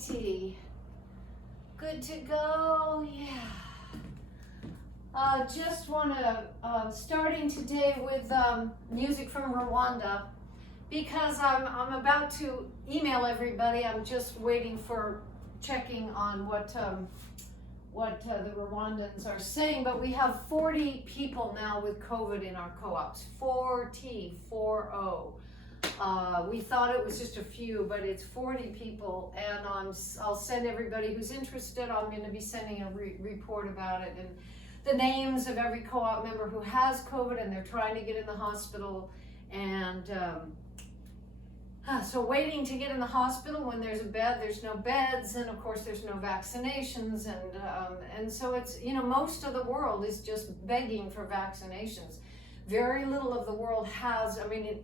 righty. Good to go, yeah. Just want to, starting today with music from Rwanda, because I'm about to email everybody. I'm just waiting for checking on what the Rwandans are saying, but we have 40 people now with COVID in our co-ops, 40. We thought it was just a few, but it's 40 people, and I'll send everybody who's interested. I'm going to be sending a report about it, and the names of every co-op member who has COVID and they're trying to get in the hospital, and so waiting to get in the hospital. When there's a bed, there's no beds, and of course there's no vaccinations, and so it's, most of the world is just begging for vaccinations. Very little of the world has,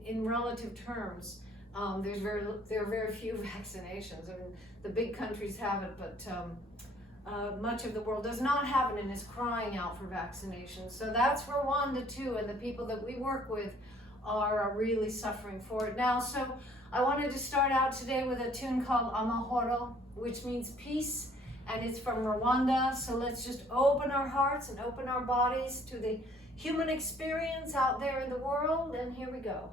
in relative terms, there are very few vaccinations. The big countries have it, but much of the world does not have it and is crying out for vaccinations. So that's Rwanda too, and the people that we work with are really suffering for it now. So I wanted to start out today with a tune called Amahoro, which means peace, and it's from Rwanda. So let's just open our hearts and open our bodies to the human experience out there in the world, and here we go.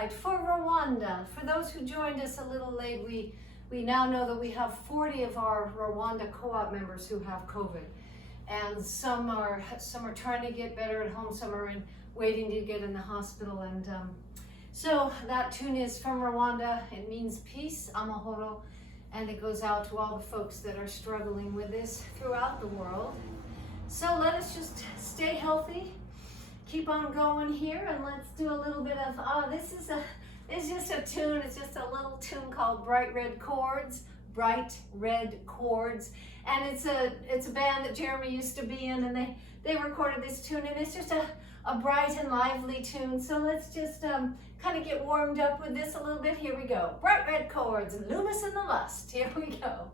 right, for Rwanda, for those who joined us a little late, we now know that we have 40 of our Rwanda co-op members who have COVID. And some are trying to get better at home, some are waiting to get in the hospital. And so that tune is from Rwanda. It means peace, amahoro, and it goes out to all the folks that are struggling with this throughout the world. So let us just stay healthy, keep on going here, and let's do a little bit of, this is just a tune. It's just a little tune called Bright Red Chords. Bright Red Chords, and it's a band that Jeremy used to be in, and they recorded this tune, and it's just a bright and lively tune. So let's just kind of get warmed up with this a little bit. Here we go. Bright Red Chords, Loomis and the Lust. Here we go.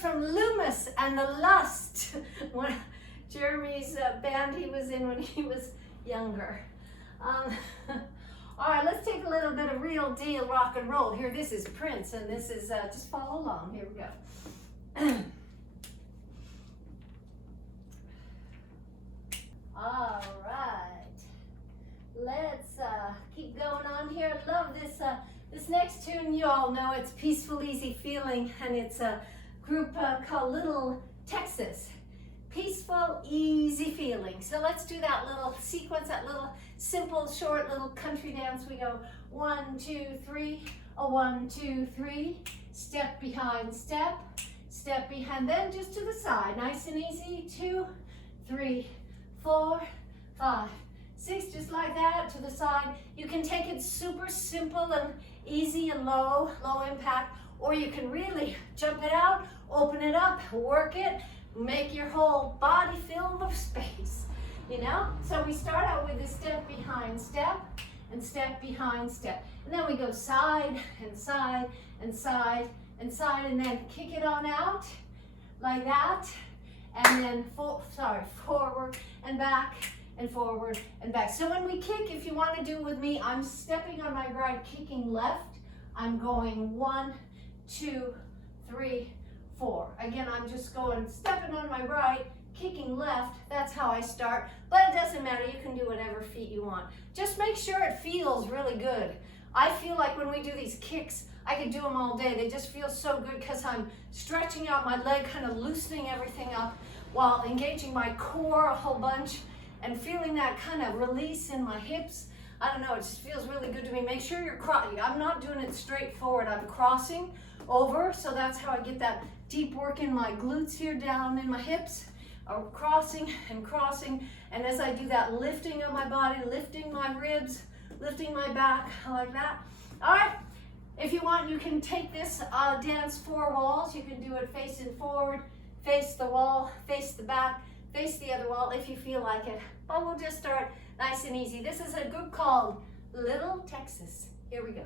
From Loomis and the Lust, one of Jeremy's band he was in when he was younger. All right, let's take a little bit of real deal rock and roll. Here, this is Prince, and this is, just follow along. Here we go. All right, let's keep going on here. I love this, this next tune. You all know it's Peaceful Easy Feeling, and it's a group called Little Texas. Peaceful, easy feeling. So let's do that little sequence, that little simple, short little country dance. We go 1, 2, 3, a 1, 2, 3, step behind step, step behind, then just to the side, nice and easy. 2, 3, 4, 5, 6, just like that, to the side. You can take it super simple and easy and low impact, or you can really jump it out, open it up, work it, make your whole body filled with space, you know? So we start out with the step behind step and step behind step. And then we go side and side and side and side, and then kick it on out like that. And then forward and back and forward and back. So when we kick, if you want to do with me, I'm stepping on my right, kicking left. I'm going 1, 2, 3, 4. Again, I'm just going, stepping on my right, kicking left. That's how I start, but it doesn't matter. You can do whatever feet you want. Just make sure it feels really good. I feel like when we do these kicks, I could do them all day. They just feel so good because I'm stretching out my leg, kind of loosening everything up while engaging my core a whole bunch and feeling that kind of release in my hips. I don't know, it just feels really good to me. Make sure you're crossing. I'm not doing it straight forward. I'm crossing over, so that's how I get that deep work in my glutes here, down in my hips. Crossing, and as I do that, lifting of my body, lifting my ribs, lifting my back, like that. All right, if you want, you can take this dance 4 walls. You can do it facing forward, face the wall, face the back, face the other wall if you feel like it. But we'll just start nice and easy. This is a group called Little Texas. Here we go.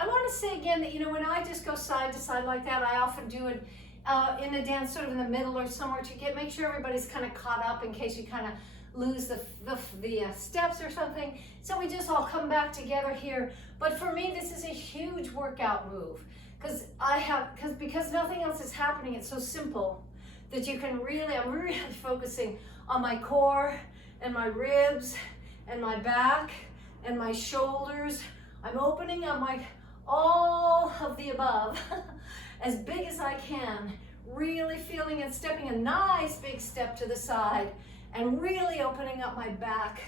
I want to say again that, you know, when I just go side to side like that, I often do it in a dance sort of in the middle or somewhere to make sure everybody's kind of caught up in case you kind of lose the steps or something. So we just all come back together here. But for me, this is a huge workout move because nothing else is happening. It's so simple that you can really, I'm really focusing on my core and my ribs and my back and my shoulders. I'm opening up all of the above as big as I can, really feeling and stepping a nice big step to the side and really opening up my back,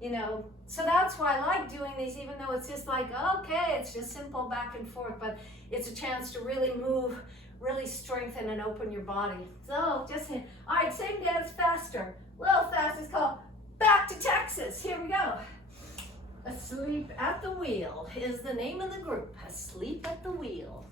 you know. So that's why I like doing these, even though it's just like, okay, it's just simple back and forth, but it's a chance to really move, really strengthen and open your body. So all right, same dance, faster, a little fast. It's called Back to Texas. Here we go. Asleep at the Wheel is the name of the group. Asleep at the Wheel.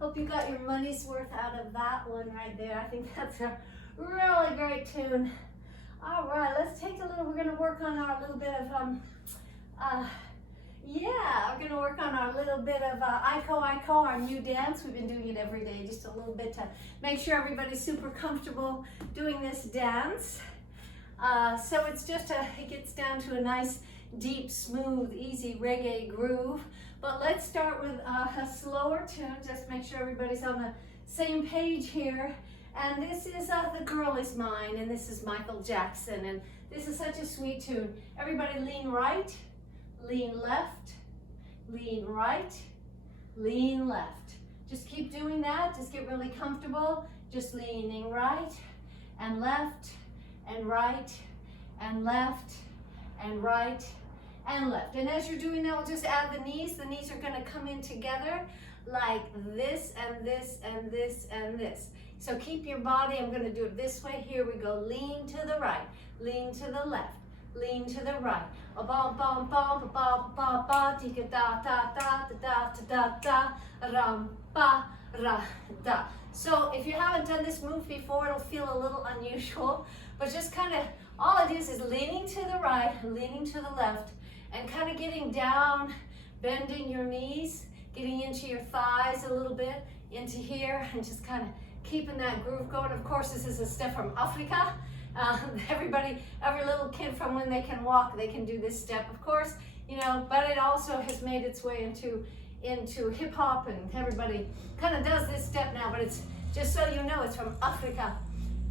Hope you got your money's worth out of that one right there. I think that's a really great tune. All right, let's take a little, we're gonna work on our little bit of, we're gonna work on our little bit of Aiko, our new dance. We've been doing it every day, just a little bit to make sure everybody's super comfortable doing this dance. So it's just it gets down to a nice deep, smooth, easy reggae groove. But let's start with a slower tune, just make sure everybody's on the same page here. And this is The Girl Is Mine, and this is Michael Jackson, and this is such a sweet tune. Everybody lean right, lean left, lean right, lean left. Just keep doing that, just get really comfortable, just leaning right and left and right and left and right and left. And as you're doing that, we'll just add the knees. The knees are gonna come in together like this and this and this and this. So keep your body, I'm gonna do it this way. Here we go, lean to the right, lean to the left, lean to the right. A bum bum bum ba ba ba tika da da da da da da da ram ba ra da. So if you haven't done this move before, it'll feel a little unusual, but just kind of, all it is leaning to the right, leaning to the left, and kind of getting down, bending your knees, getting into your thighs a little bit, into here, and just kind of keeping that groove going. Of course, this is a step from Africa. Every little kid from when they can walk, they can do this step, of course, you know, but it also has made its way into hip hop, and everybody kind of does this step now, but it's just so you know, it's from Africa.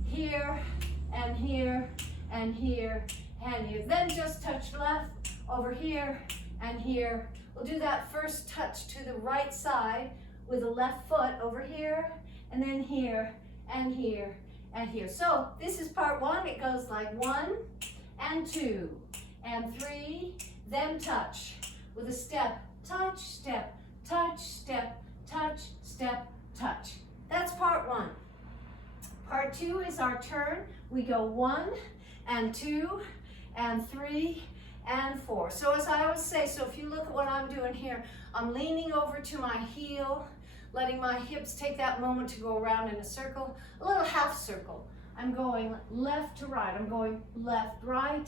Here and here and here and here. Then just touch left, over here and here. We'll do that first touch to the right side with the left foot over here, and then here and here and here. So this is part one. It goes like 1 and 2 and 3, then touch with a step, touch, step, touch, step, touch, step, touch. That's part one. Part two is our turn. We go 1 and 2 and 3 and 4. So as I always say, so if you look at what I'm doing here, I'm leaning over to my heel, letting my hips take that moment to go around in a circle, a little half circle. I'm going left to right. I'm going left, right,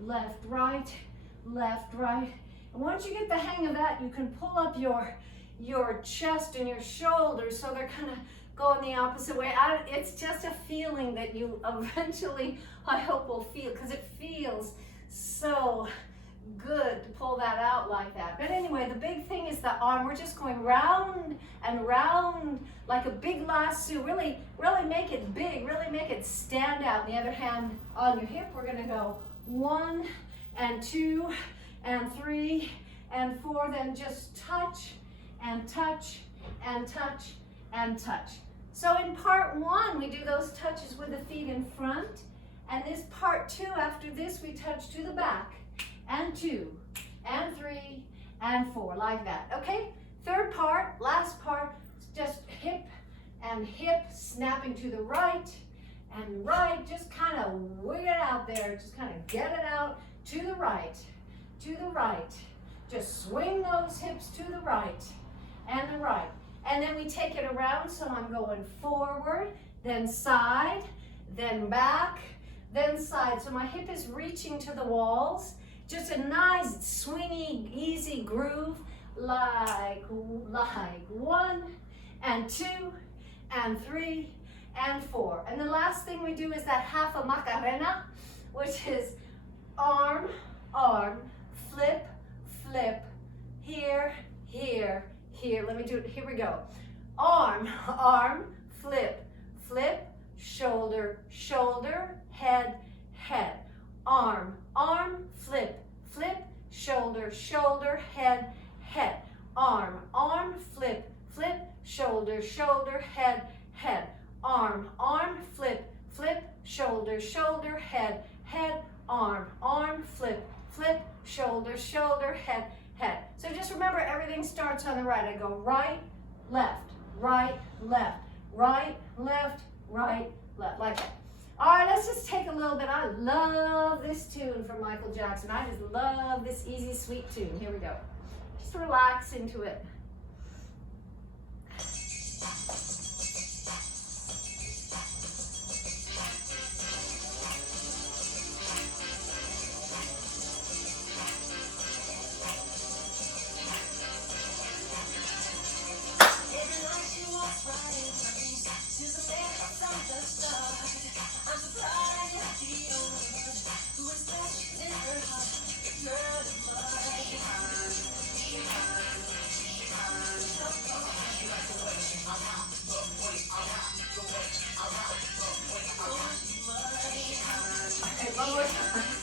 left, right, left, right. And once you get the hang of that, you can pull up your chest and your shoulders so they're kind of going the opposite way. It's just a feeling that you eventually, I hope, will feel, because it feels so good to pull that out like that. But anyway, the big thing is the arm. We're just going round and round like a big lasso. Really make it big, really make it stand out. The other hand on your hip, we're gonna go 1 and 2 and 3 and 4, then just touch and touch and touch and touch. So in part one, we do those touches with the feet in front, and this part two, after this, we touch to the back, and 2 and 3 and 4, like that. Okay, third part, last part, just hip and hip, snapping to the right and right, just kind of wig it out there, just kind of get it out to the right, just swing those hips to the right and the right. And then we take it around, so I'm going forward, then side, then back, then side. So my hip is reaching to the walls, just a nice swingy, easy groove, like 1 and 2 and 3 and 4. And the last thing we do is that half a Macarena, which is arm, arm, flip, flip, here, here, here. Let me do it. Here we go. Arm, arm, flip, flip, shoulder, shoulder, head, head. Arm, arm, flip, flip, shoulder, shoulder, head, head. Arm, arm, flip, flip, shoulder, shoulder, head, head. Arm, arm, flip, flip, shoulder, shoulder, head, head. Arm, arm, flip, flip, shoulder, shoulder, head, head. So just remember, everything starts on the right. I go right, left, right, left, right, left, right, left, like that. All right, let's just take a little bit. I love this tune from Michael Jackson. I just love this easy, sweet tune. Here we go. Just relax into it. Okay, one more time.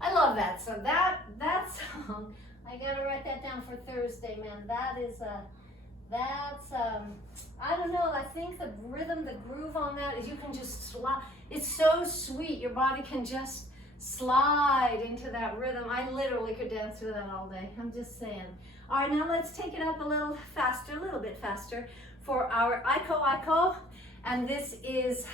I love that. So that song, I gotta write that down for Thursday, man. I don't know, I think the rhythm, the groove on that is you can just slide. It's so sweet. Your body can just slide into that rhythm. I literally could dance to that all day. I'm just saying. All right, now let's take it up a little bit faster for our Aiko Aiko. And this is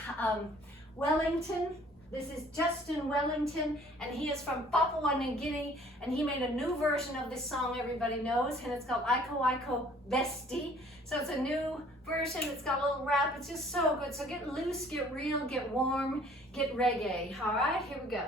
Wellington. This is Justin Wellington, and he is from Papua New Guinea, and he made a new version of this song everybody knows, and it's called Aiko Aiko Bestie. So it's a new version, it's got a little rap, it's just so good. So get loose, get real, get warm, get reggae. All right, here we go.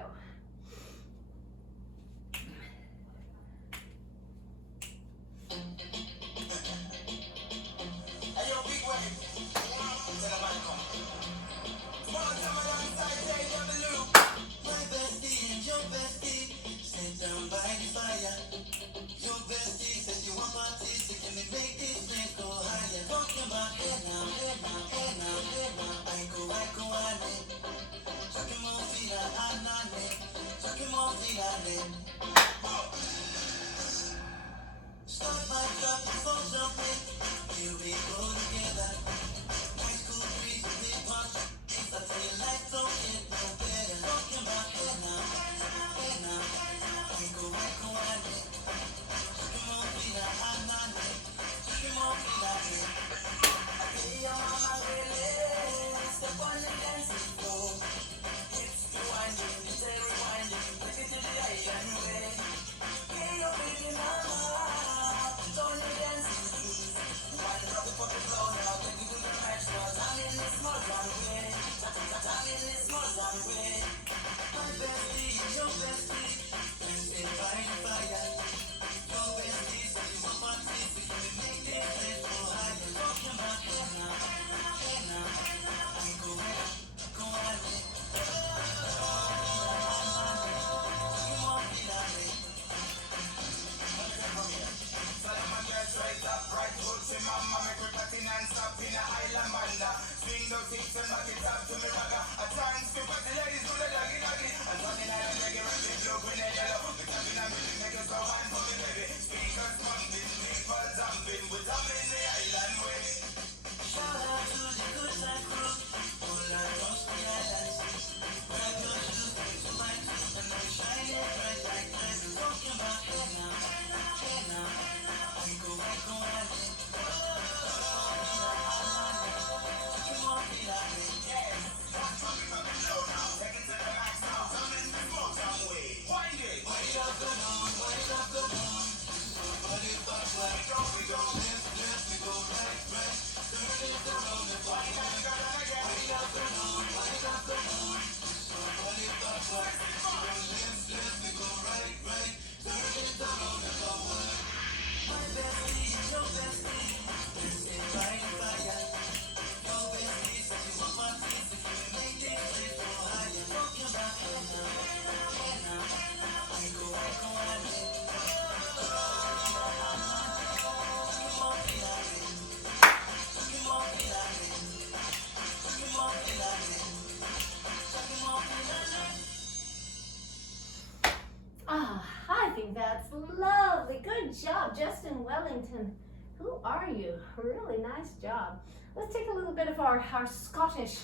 Justin Wellington. Who are you? Really nice job. Let's take a little bit of our Scottish,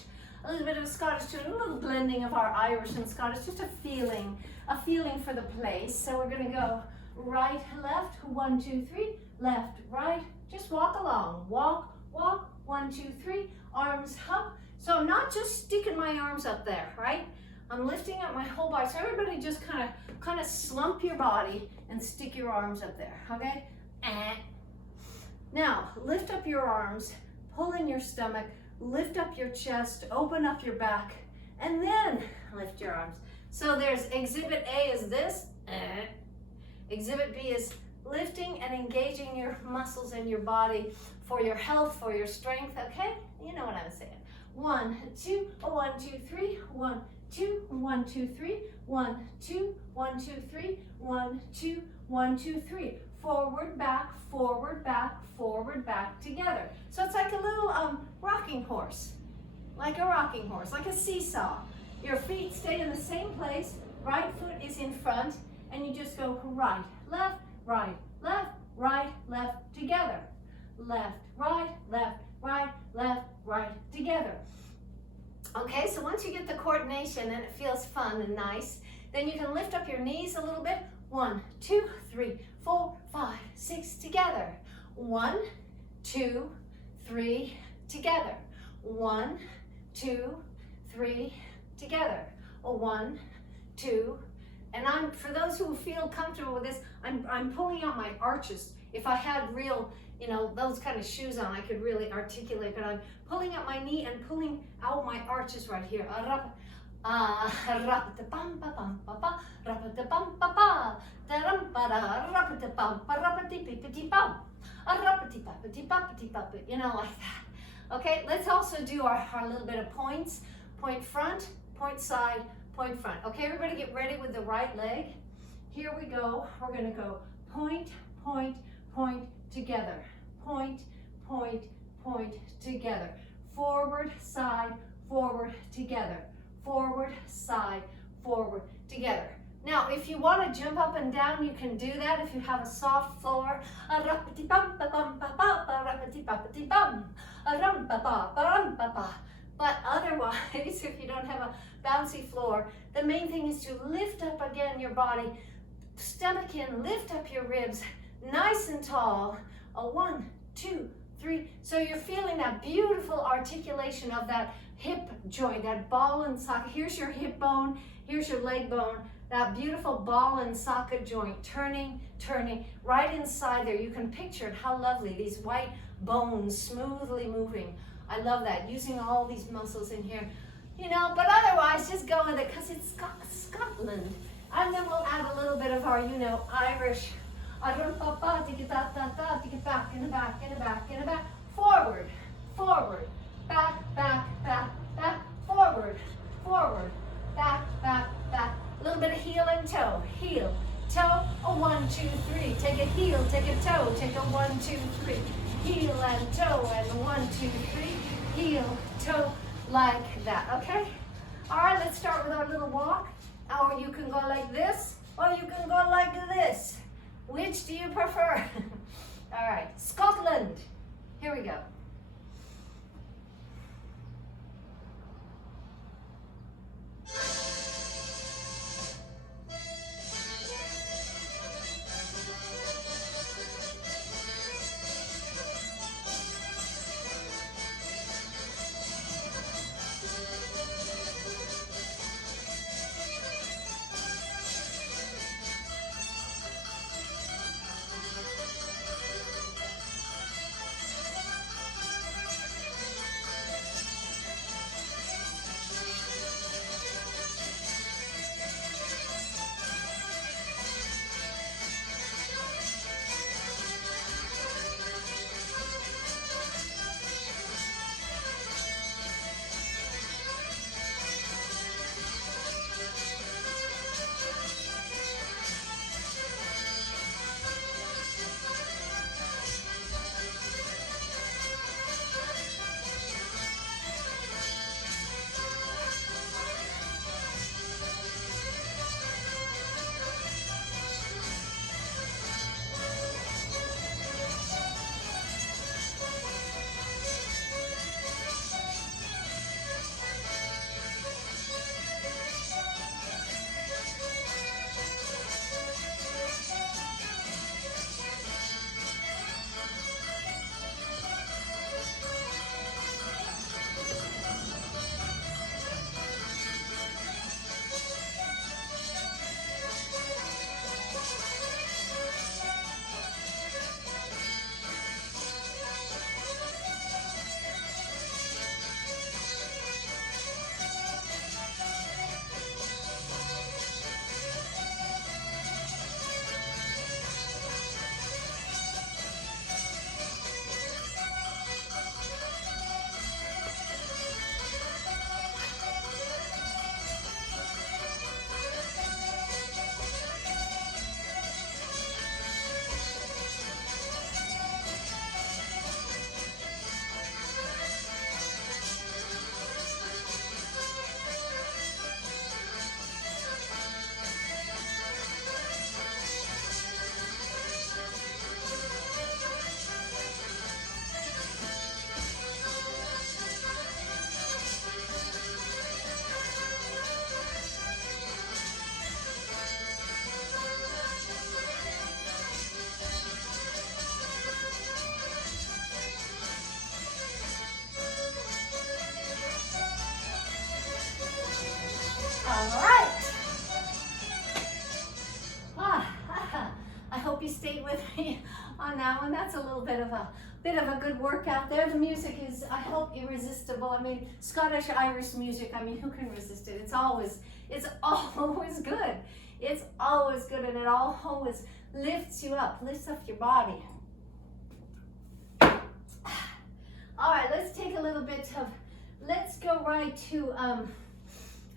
a little bit of Scottish tune, a little blending of our Irish and Scottish, just a feeling for the place. So we're going to go right, left, 1, 2, 3, left, right. Just walk along. Walk, walk, 1, 2, 3, arms up. So I'm not just sticking my arms up there, right? I'm lifting up my whole body. So everybody just kind of slump your body and stick your arms up there, okay? Now, lift up your arms, pull in your stomach, lift up your chest, open up your back, and then lift your arms. So there's exhibit A is this. Exhibit B is lifting and engaging your muscles in your body for your health, for your strength, okay? You know what I'm saying. 1, 2, 1, 2, 3, 1, 2, 1, 2, 3, 1, 2, 1, 2, 3, 1, 2, 1, 2, 3. Forward, back, forward, back, forward, back, together. So it's like a little rocking horse, like a seesaw. Your feet stay in the same place, right foot is in front, and you just go right, left, right, left, right, left, together. Left, right, left, right, left, right, together. Okay, so once you get the coordination and it feels fun and nice, then you can lift up your knees a little bit. 1, 2, 3, 4, 5, 6, together. 1, 2, 3, together. 1, 2, 3, together. 1, 2, and for those who feel comfortable with this, I'm pulling out my arches. If I had real, those kind of shoes on, I could really articulate, but I'm pulling up my knee and pulling out my arches right here. Like that. Okay, let's also do our little bit of points. Point front, point side, point front. Okay, everybody get ready with the right leg. Here we go. We're going to go point, point, point, together. Point, point, point, together. Forward, side, forward, together. Forward, side, forward, together. Now, if you want to jump up and down, you can do that if you have a soft floor. But otherwise, if you don't have a bouncy floor, the main thing is to lift up again your body, stomach in, lift up your ribs, nice and tall. 1, 2, 3. So you're feeling that beautiful articulation of that hip joint, that ball and socket. Here's your hip bone, here's your leg bone, that beautiful ball and socket joint, turning, right inside there. You can picture it, how lovely, these white bones smoothly moving. I love that, using all these muscles in here. But otherwise, just go with it, because it's Scotland. And then we'll add a little bit of our, Irish. Back, in the back. Forward, back, forward, back. A little bit of heel and toe. Heel, toe, 1, 2, 3. Take a heel, take a toe, take a 1, 2, 3. Heel and toe, and 1, 2, 3. Heel, toe, like that, okay? All right, let's start with our little walk. Or you can go like this, or you can go like this. Which do you prefer? All right, Scotland. Here we go. All right. I hope you stayed with me on that one. That's a little bit of a good workout there. The music is, I hope, irresistible. I mean, Scottish Irish music, I mean, who can resist it? It's always good. It's always good, and it always lifts you up, lifts up your body. All right, let's take a little bit of, let's go right to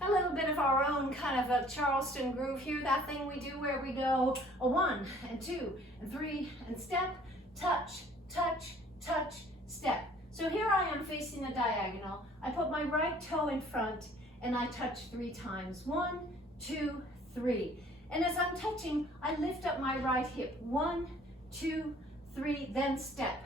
a little bit of our own kind of a Charleston groove here, that thing we do where we go a 1 and 2 and 3 and step, touch, touch, touch, step. So here I am facing a diagonal. I put my right toe in front and I touch 3 times. 1, 2, 3. And as I'm touching, I lift up my right hip. 1, 2, 3, then step.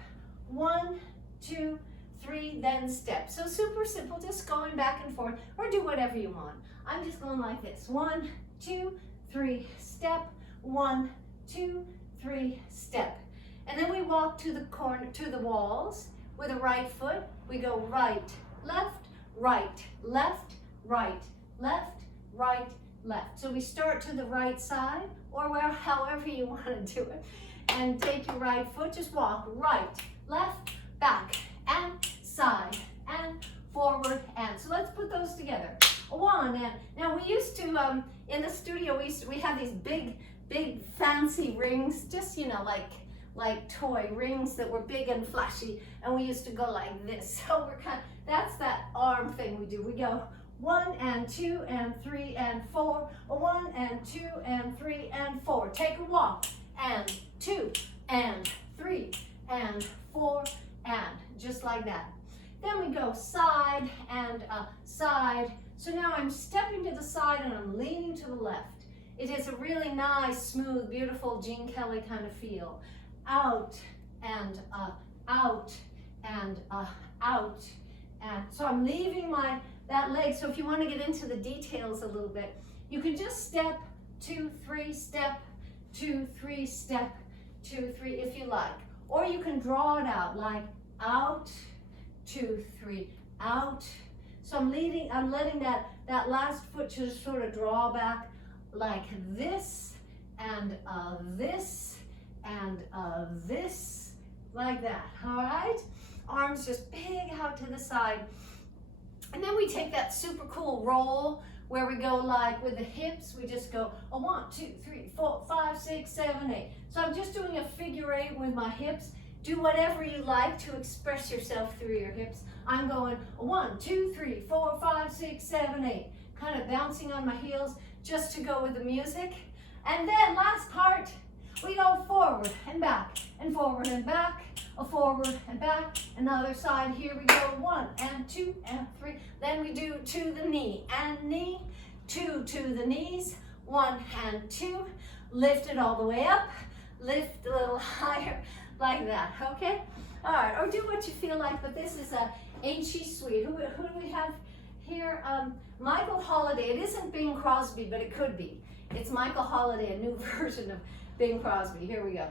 1, 2, 3, then step. So super simple, just going back and forth, or do whatever you want. I'm just going like this. 1, 2, 3, step. 1, 2, 3, step. And then we walk to the corner, to the walls with the right foot. We go right, left, right, left, right, left, right, left. So we start to the right side, or however you want to do it. And take your right foot, just walk right, left, back, and side, and forward, and. So let's put those together. 1, and now we used to, in the studio, we had these big fancy rings, just, you know, like toy rings that were big and flashy, and we used to go like this. So we're that's that arm thing we do. We go 1 and 2 and 3 and 4, 1 and 2 and 3 and 4. Take a walk, and 2 and 3 and 4, and just like that. Then we go side and side. So now I'm stepping to the side and I'm leaning to the left. It is a really nice, smooth, beautiful Gene Kelly kind of feel. Out and out and out. And so I'm leaving that leg. So if you want to get into the details a little bit, you can just step, 2, 3, step, 2, 3, step, 2, 3 if you like. Or you can draw it out like out, 2, 3, out. So I'm letting that last foot just sort of draw back like this, and this, and this, like that, all right? Arms just big out to the side. And then we take that super cool roll where we go like with the hips, we just go 1, 2, 3, 4, 5, 6, 7, 8. So I'm just doing a figure 8 with my hips. Do whatever you like to express yourself through your hips. I'm going 1, 2, 3, 4, 5, 6, 7, 8. Kind of bouncing on my heels just to go with the music. And then last part, we go forward and back, and forward and back, forward and back. Another side, here we go 1 and 2 and 3. Then we do to the knee and knee, 2 to the knees, 1 and 2. Lift it all the way up, lift a little higher, like that, okay? All right, or do what you feel like, but this is Ain't She Sweet? Who do we have here? Michael Holiday. It isn't Bing Crosby, but it could be. It's Michael Holiday, a new version of Bing Crosby. Here we go.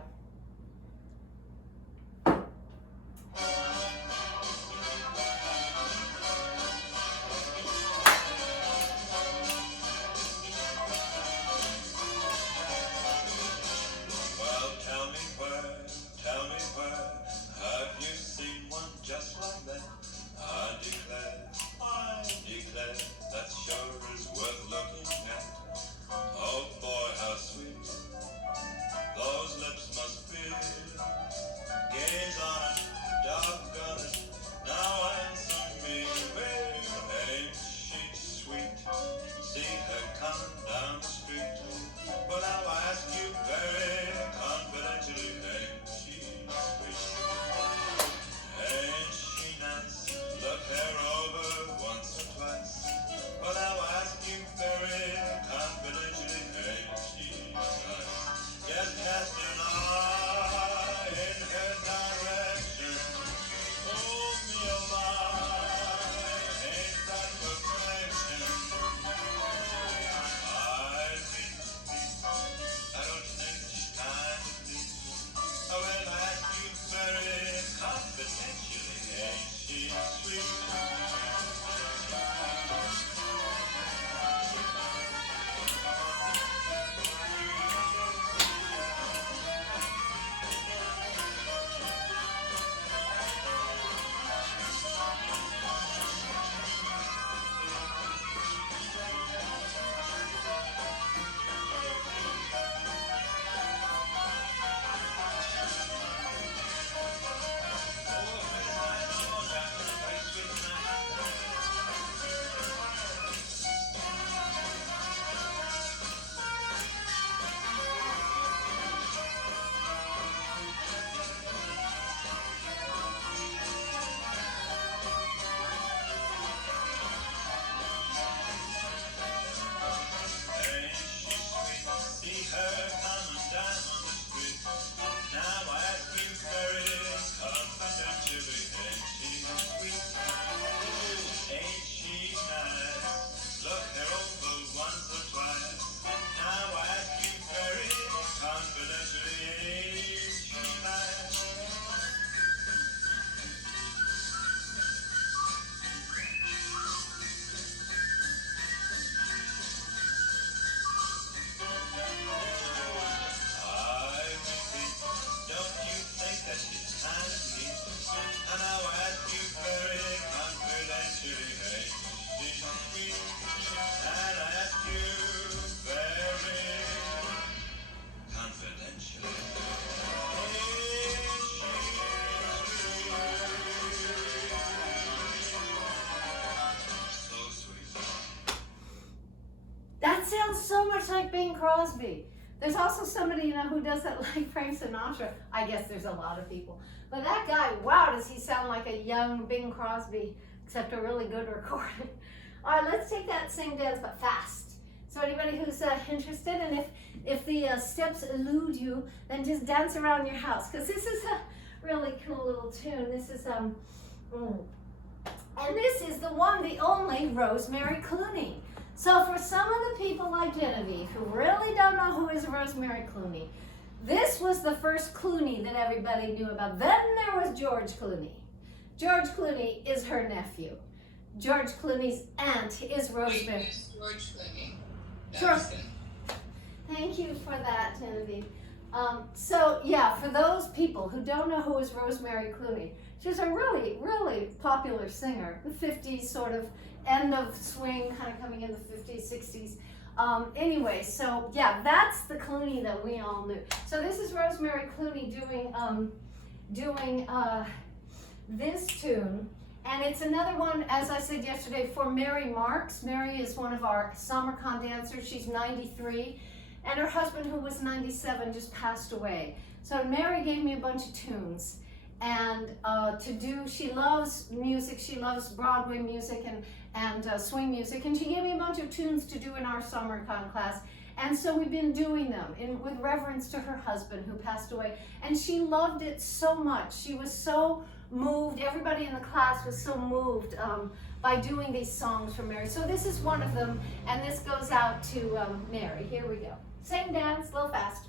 sounds so much like Bing Crosby. There's also somebody, you know, who does that like Frank Sinatra. I guess there's a lot of people. But that guy, wow, does he sound like a young Bing Crosby, except a really good recording. All right, let's take that same dance, but fast. So anybody who's interested, and if the steps elude you, then just dance around your house, because this is a really cool little tune. This is, and this is the one, the only Rosemary Clooney. So for some of the people like Genevieve who really don't know who is Rosemary Clooney, this was the first Clooney that everybody knew about. Then there was George Clooney. George Clooney is her nephew. George Clooney's aunt is Rosemary. George Clooney. Sure. Thank you for that, Genevieve. So yeah, for those people who don't know who is Rosemary Clooney, she was a really, really popular singer. The 50s, sort of end of swing, kind of coming in the 50s, 60s. Anyway, so yeah, that's the Clooney that we all knew. So this is Rosemary Clooney doing this tune. And it's another one, as I said yesterday, for Mary Marks. Mary is one of our SummerCon dancers. She's 93. And her husband, who was 97, just passed away. So Mary gave me a bunch of tunes. And she loves music. She loves Broadway music and swing music. And she gave me a bunch of tunes to do in our SummerCon class. And so we've been doing them with reverence to her husband, who passed away. And she loved it so much. She was so moved. Everybody in the class was so moved by doing these songs for Mary. So this is one of them, and this goes out to Mary. Here we go. Same dance, a little faster.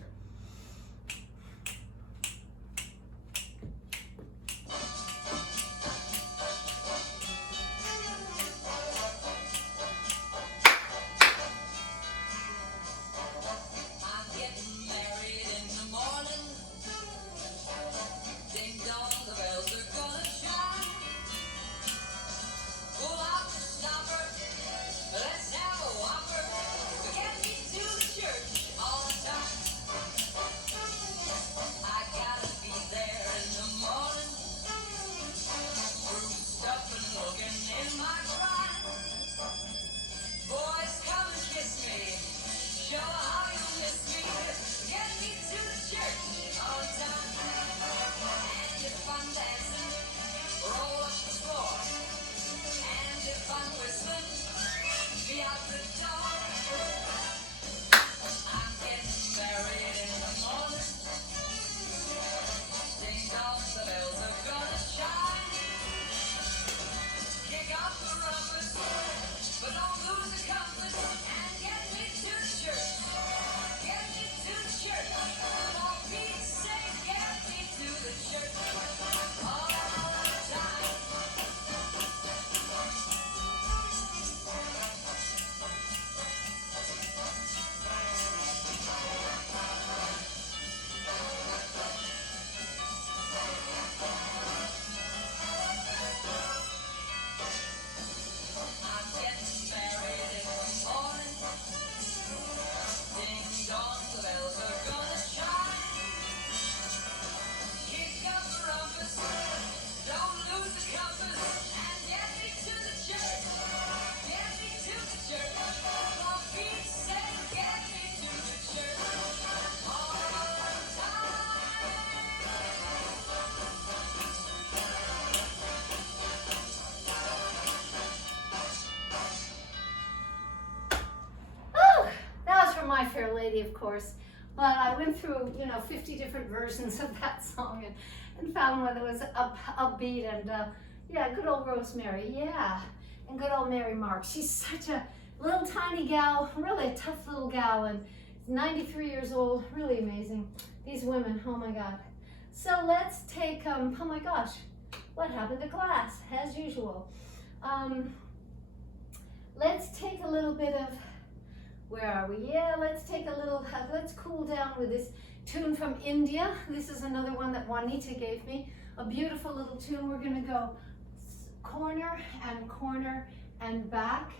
My Fair Lady, of course, but I went through, 50 different versions of that song and found one that was upbeat and, yeah, good old Rosemary, yeah, and good old Mary Marks. She's such a little tiny gal, really a tough little gal, and 93 years old, really amazing. These women, oh my God. So let's take, oh my gosh, what happened to class, as usual. Let's take a little bit of, where are we? Yeah, let's take a little, let's cool down with this tune from India. This is another one that Juanita gave me. A beautiful little tune. We're gonna go corner and back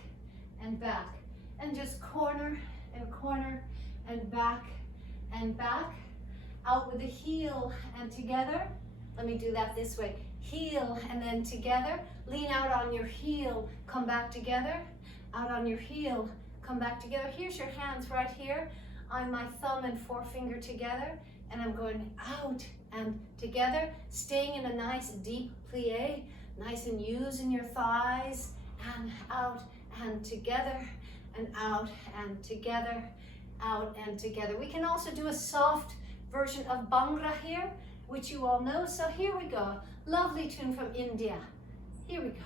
and back. And just corner and back and back. Out with the heel and together. Let me do that this way. Heel and then together. Lean out on your heel, come back together. Out on your heel, come back together. Here's your hands right here on my thumb and forefinger together, and I'm going out and together, staying in a nice deep plie, nice and using your thighs, and out and together, and out and together, out and together. We can also do a soft version of Bhangra here, which you all know. So here we go. Lovely tune from India. Here we go.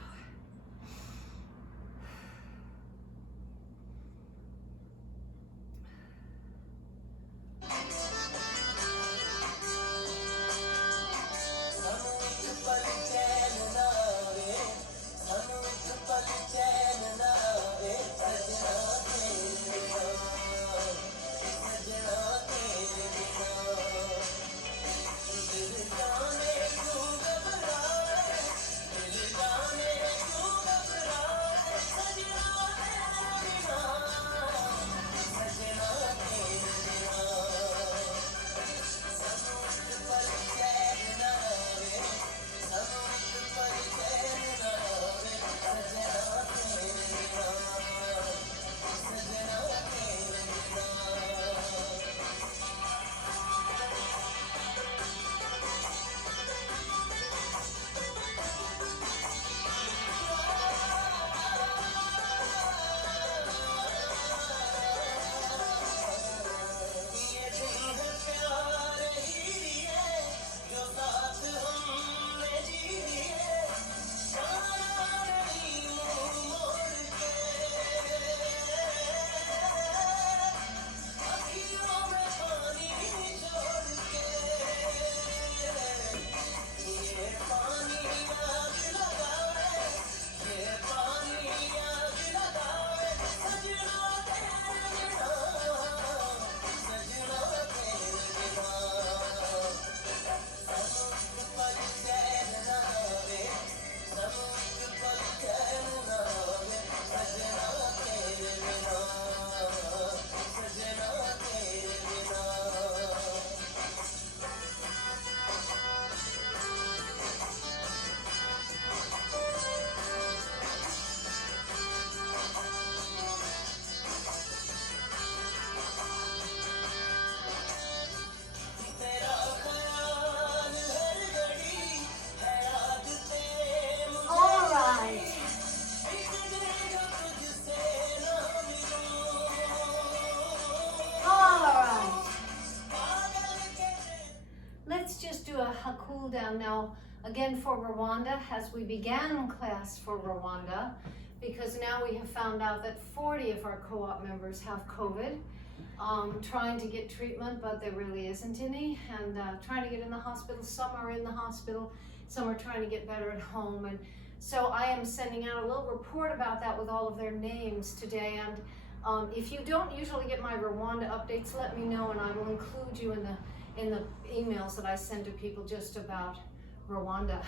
A cool down now again for Rwanda, as we began class for Rwanda, because now we have found out that 40 of our co-op members have COVID, trying to get treatment, but there really isn't any, and trying to get in the hospital. Some are in the hospital, some are trying to get better at home, and so I am sending out a little report about that with all of their names today. And if you don't usually get my Rwanda updates, let me know, and I will include you in the emails that I send to people just about Rwanda.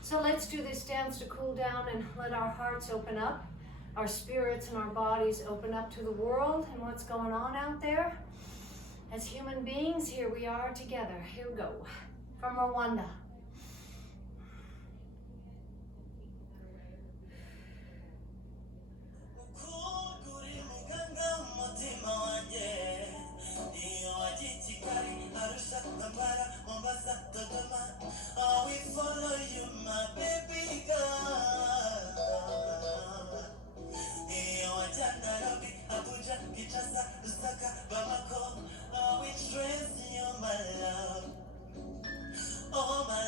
So let's do this dance to cool down and let our hearts open up, our spirits and our bodies open up to the world and what's going on out there. As human beings, here we are together. Here we go. From Rwanda. Oh my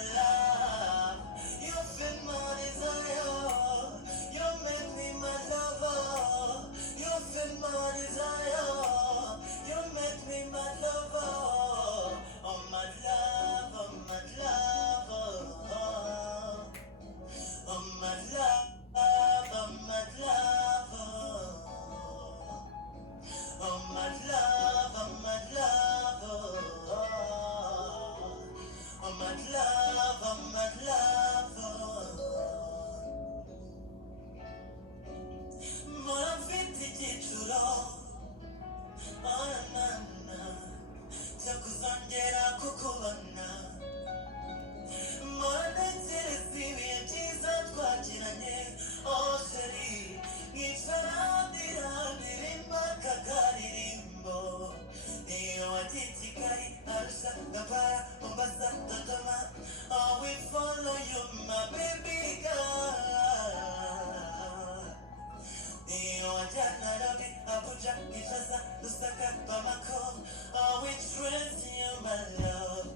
my love,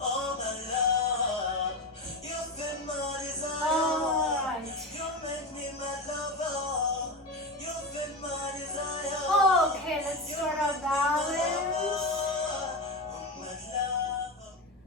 oh my love. You've been my desire. Alright. You make me my lover. You've been my desire. Okay, let's start our balance.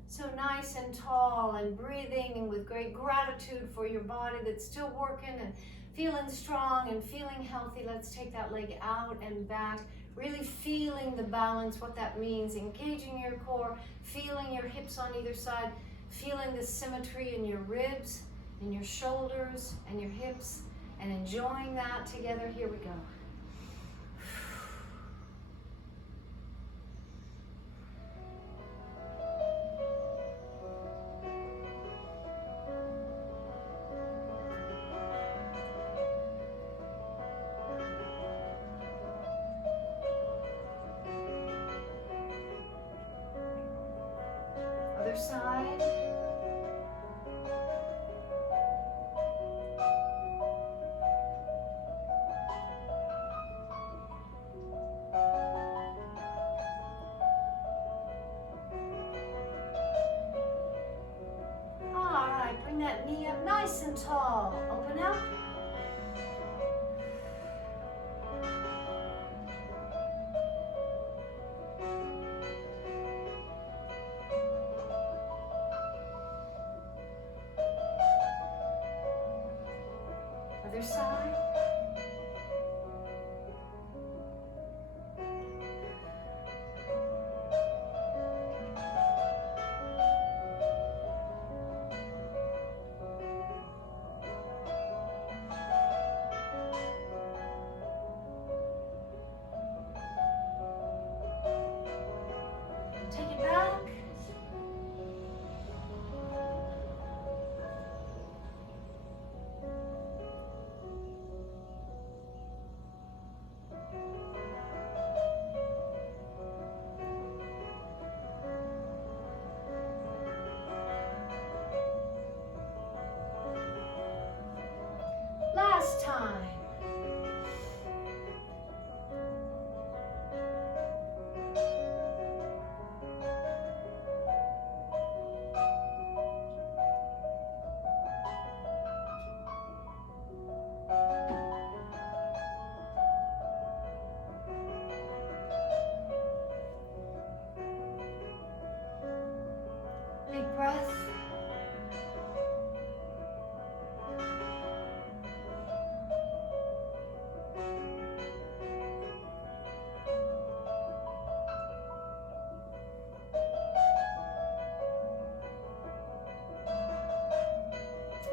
So nice and tall and breathing and with great gratitude for your body that's still working and feeling strong and feeling healthy. Let's take that leg out and back, really feeling the balance, what that means, engaging your core, feeling your hips on either side, feeling the symmetry in your ribs, in your shoulders and your hips, and enjoying that together. Here we go. Other side. All right, bring that knee up nice and tall. Open up. Other side. Take it back. Last time. Big breath.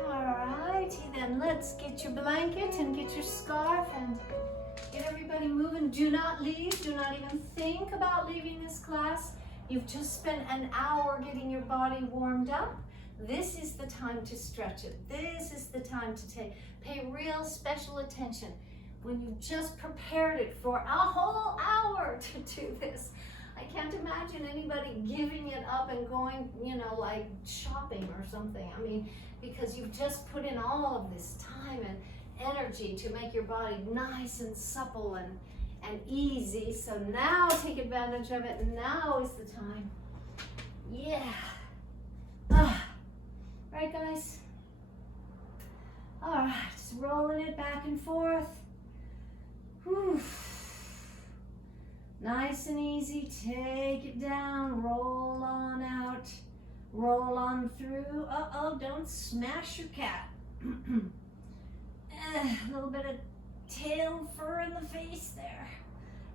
Alrighty then, let's get your blanket and get your scarf and get everybody moving. Do not leave. Do not even think about leaving this class. You've just spent an hour getting your body warmed up. This is the time to stretch it. This is the time to pay real special attention. When you just prepared it for a whole hour to do this, I can't imagine anybody giving it up and going, like shopping or something. I mean, because you've just put in all of this time and energy to make your body nice and supple and easy. So now take advantage of it. Now is the time. Yeah. Right, guys? All right, just rolling it back and forth. Whew. Nice and easy. Take it down. Roll on out. Roll on through. Uh-oh, don't smash your cat. A little bit of tail fur in the face there.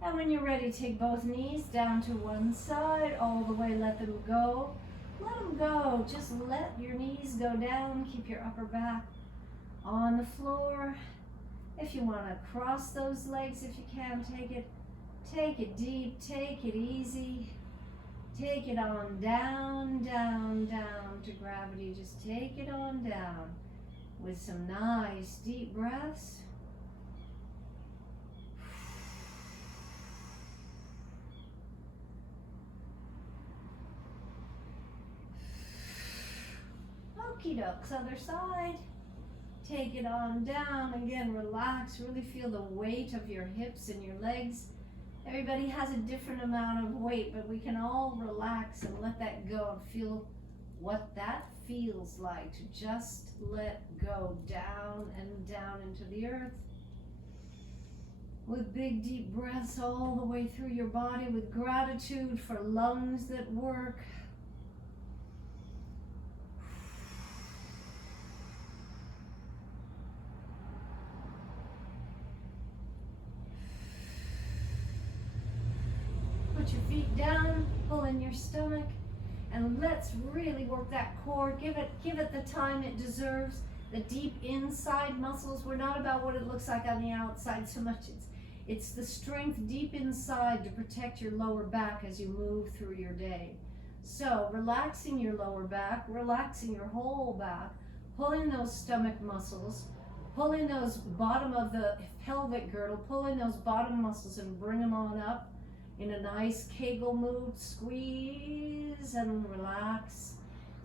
And when you're ready, take both knees down to one side, all the way, let them go. Let them go. Just let your knees go down. Keep your upper back on the floor. If you want to cross those legs, if you can, take it deep, take it easy. Take it on down, down, down to gravity. Just take it on down with some nice deep breaths. Okie dokes, other side. Take it on down. Again, relax. Really feel the weight of your hips and your legs Everybody has a different amount of weight, but we can all relax and let that go and feel what that feels like to just let go down and down into the earth. With big deep breaths all the way through your body, with gratitude for lungs that work. Put your feet down, pull in your stomach, and let's really work that core. Give it the time it deserves. The deep inside muscles. We're not about what it looks like on the outside so much. It's the strength deep inside to protect your lower back as you move through your day. So relaxing your lower back, relaxing your whole back, pulling those stomach muscles, pulling those bottom of the pelvic girdle, pulling those bottom muscles and bring them on up in a nice Kegel move. Squeeze and relax.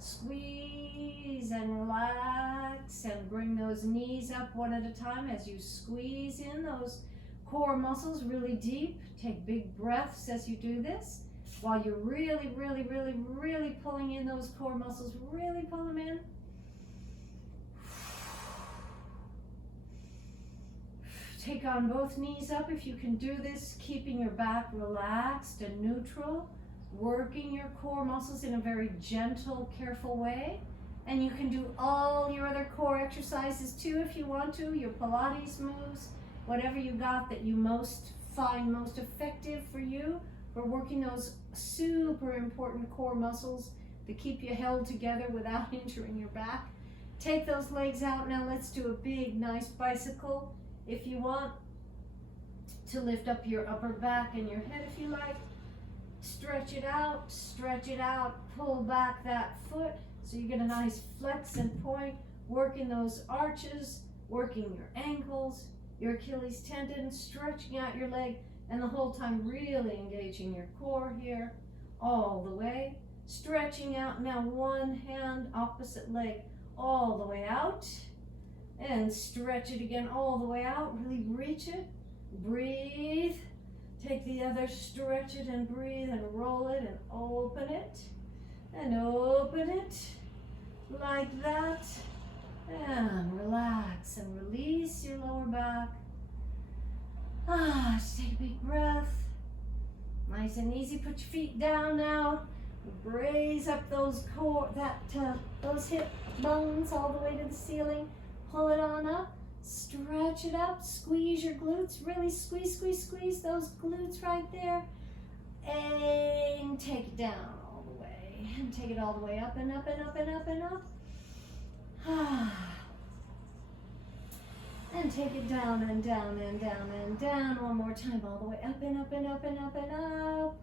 Squeeze and relax, and bring those knees up one at a time as you squeeze in those core muscles really deep. Take big breaths as you do this while you're really, really, really, really pulling in those core muscles. Really pull them in. Take on both knees up if you can do this, keeping your back relaxed and neutral. Working your core muscles in a very gentle, careful way. And you can do all your other core exercises too if you want to, your Pilates moves, whatever you got that you find most effective for you for working those super important core muscles to keep you held together without injuring your back. Take those legs out. Now let's do a big, nice bicycle. If you want to lift up your upper back and your head if you like. Stretch it out, pull back that foot so you get a nice flex and point, working those arches, working your ankles, your Achilles tendon, stretching out your leg, and the whole time really engaging your core here, all the way, stretching out. Now one hand, opposite leg, all the way out, and stretch it again all the way out, really reach it, breathe. Take the other, stretch it and breathe and roll it and open it like that, and relax and release your lower back. Just take a big breath, nice and easy. Put your feet down now, raise up those those hip bones all the way to the ceiling, pull it on up. Stretch it up, squeeze your glutes, really squeeze those glutes right there, and take it down all the way, and take it all the way up and up and up and up and up, and take it down and down and down and down one more time, all the way up and up and up and up and up,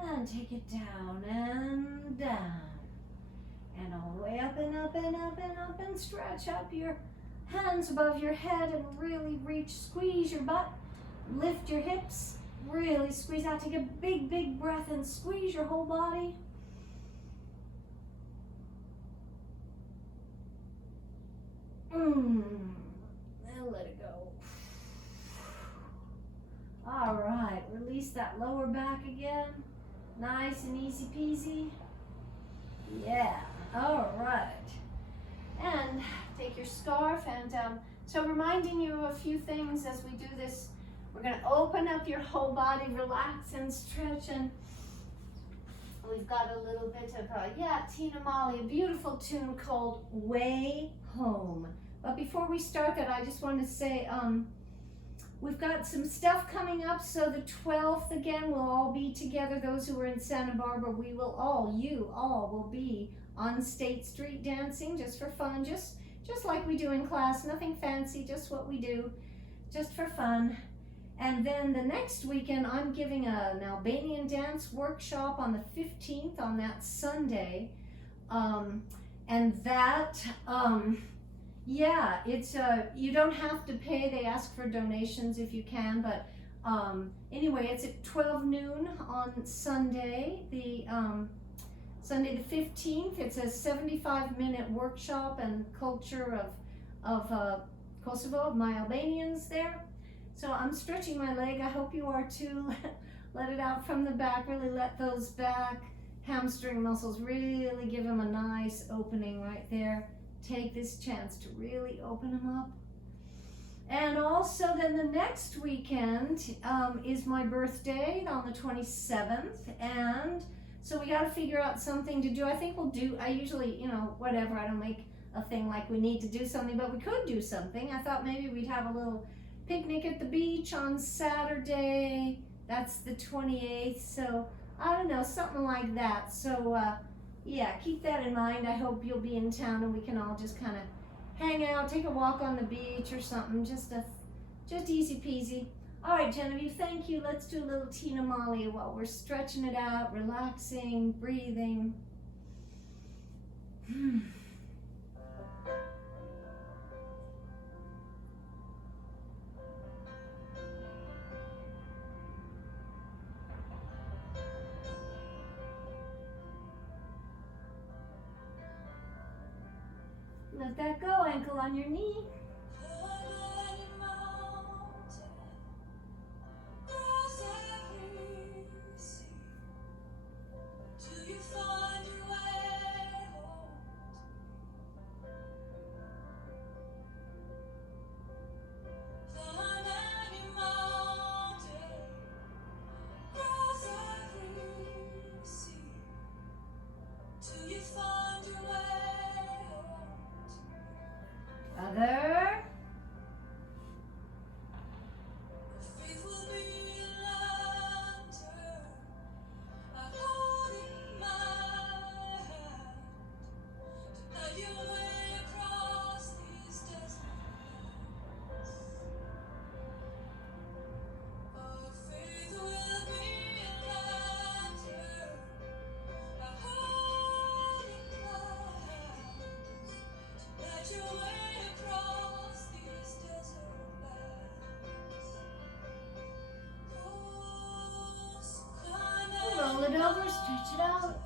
and take it down and down, and all the way up and up and up and up, and stretch up your hands above your head and really reach, squeeze your butt, lift your hips, really squeeze out. Take a big, big breath and squeeze your whole body. And let it go. All right, release that lower back again. Nice and easy peasy. Yeah, all right. And take your scarf and so reminding you of a few things as we do this. We're going to open up your whole body, relax and stretch, and we've got a little bit of Tina Molly, a beautiful tune called Way Home. But before we start that, I just want to say we've got some stuff coming up. So the 12th again, we'll all be together. Those who are in Santa Barbara, you all will be on State Street dancing just for fun, just like we do in class, nothing fancy, just what we do, just for fun. And then the next weekend, I'm giving an Albanian dance workshop on the 15th, on that Sunday. And that, it's you don't have to pay. They ask for donations if you can, but anyway, it's at 12 noon on Sunday, Sunday the 15th. It's a 75-minute workshop and culture of Kosovo, of my Albanians there. So I'm stretching my leg. I hope you are too. Let it out from the back. Really let those back hamstring muscles, really give them a nice opening right there. Take this chance to really open them up. And also then the next weekend is my birthday on the 27th, and so we got to figure out something to do. I think we'll do, I usually, you know, whatever, I don't make a thing like we need to do something, but we could do something. I thought maybe we'd have a little picnic at the beach on Saturday. That's the 28th, so I don't know, something like that. So yeah, keep that in mind. I hope you'll be in town and we can all just kind of hang out, take a walk on the beach or something, just easy peasy. All right, Genevieve, thank you. Let's do a little Tina Molly while we're stretching it out, relaxing, breathing. Let that go, ankle on your knee. Other. Roll it over, stretch it out.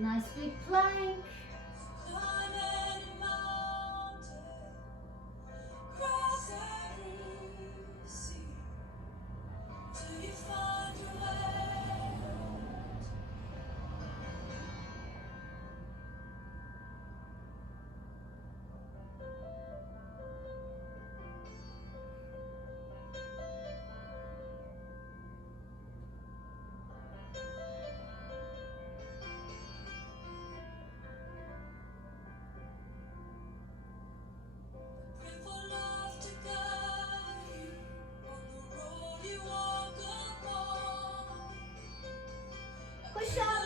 Nice big plank. Push up.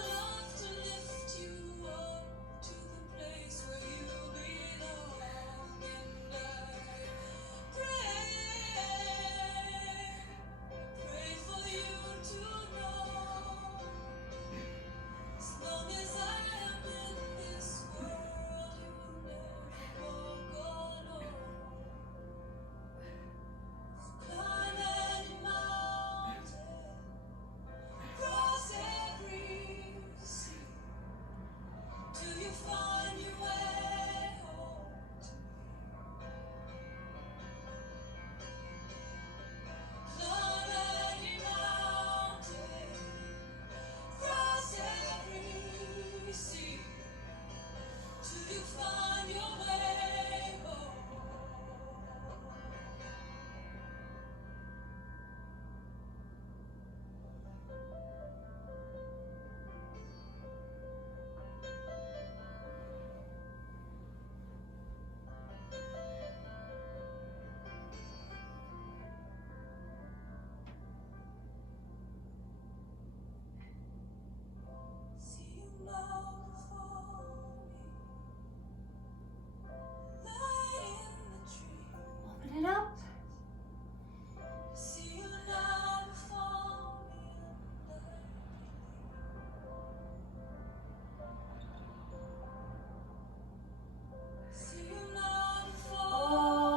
Open it up.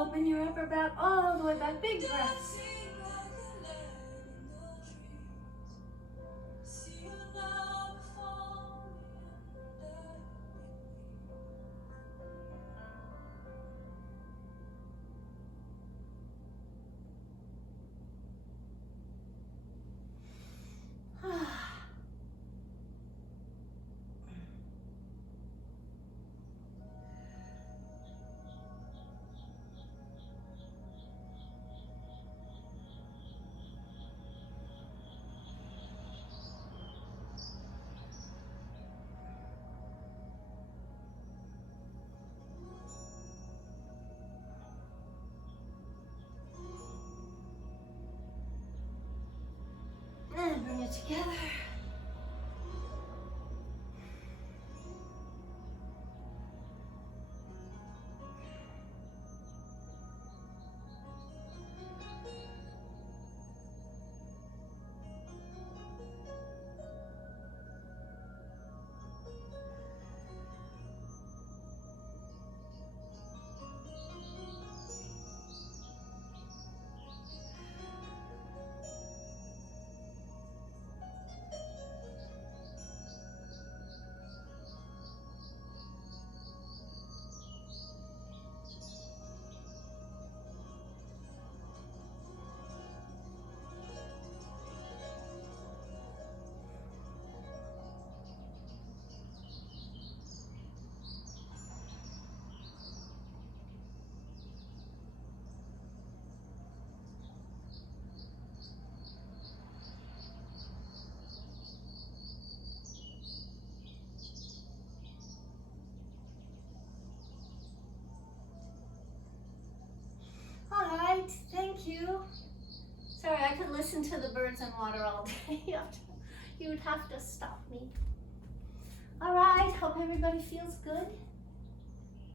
Open your upper back all the way back. Big breath. it together. All right, thank you. Sorry, I could listen to the birds and water all day. You would have to stop me. All right, hope everybody feels good.